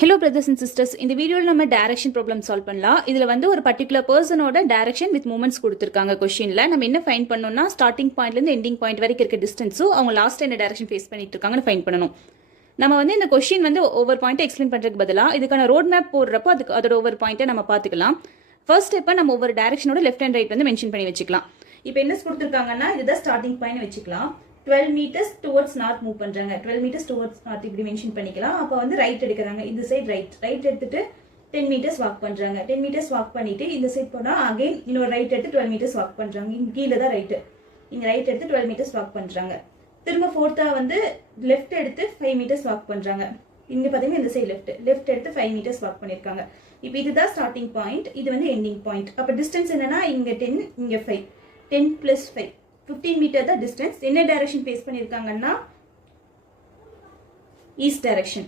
Hello brothers and sisters, இந்த வீடியோல நம்ம டைரக்ஷன் ப்ராப்ளம் சால்வ் பண்ணலாம். இதுல வந்து ஒரு பர்టిక్యులர் பர்சனோட டைரக்ஷன் வித் மூமெண்ட்ஸ் கொடுத்திருக்காங்க क्वेश्चनல. நம்ம என்ன ஃபைண்ட் பண்ணனும்னா ஸ்டார்டிங் பாயிண்ட்ல இருந்து எண்டிங் பாயிண்ட் வரைக்கும் இருக்க டிஸ்டன்ஸும் அவங்க லாஸ்ட் என்ன டைரக்ஷன் ஃபேஸ் பண்ணிட்டு இருக்காங்கன்னு ஃபைண்ட் பண்ணனும். நம்ம வந்து இந்த क्वेश्चन வந்து ஒவ்வொரு பாயிண்ட் எக்ஸ்பிளைன் பண்றதுக்கு பதிலா இதுக்கான ரோட் மேப் போடுறப்போ அதோட ஒவ்வொரு பாயிண்ட்டை நம்ம பாத்துக்கலாம். ஃபர்ஸ்ட் ஸ்டெப்பா நம்ம ஒவ்வொரு டைரக்ஷனோட லெஃப்ட் அண்ட் ரைட் வந்து மென்ஷன் பண்ணி வச்சுக்கலாம். இப்போ என்ன கொடுத்திருக்காங்கன்னா இதுதான் ஸ்டார்டிங் பாயிண்ட் வச்சுக்கலாம். 12 meters towards north மூவ் பண்றாங்க. 12 meters towards north இப்படி மென்ஷன் பண்ணிக்கலாம். அப்ப வந்து ரைட் எடுக்கறாங்க. இந்த சைடு ரைட் எடுத்துட்டு 10 meters வாக் பண்றாங்க. 10 meters வாக் பண்ணிட்டு இந்த சைடு போனா அகைன் இன்னொரு ரைட் எடுத்து 12 meters வாக் பண்றாங்க. இங்க கீழ தான் ரைட். இங்க ரைட் எடுத்து 12 meters வாக் பண்றாங்க. திரும்ப ஃபோர்த்தா வந்து லெஃப்ட் எடுத்து 5 meters வாக் பண்றாங்க. இங்க பாத்தீங்கன்னா இந்த சைடு லெஃப்ட் எடுத்து 5 meters வாக் பண்ணிருக்காங்க. இப்போ இதுதான் ஸ்டார்டிங் பாயிண்ட், இது வந்து எண்டிங் பாயிண்ட். அப்ப டிஸ்டன்ஸ் என்னன்னா இங்க 10 இங்க 5. 10 plus 5 15 மீட்டர் தான் டிஸ்டன்ஸ். என்ன டைரக்ஷன் ஃபேஸ் பண்ணிருக்காங்கன்னா ஈஸ்ட் டைரக்ஷன்.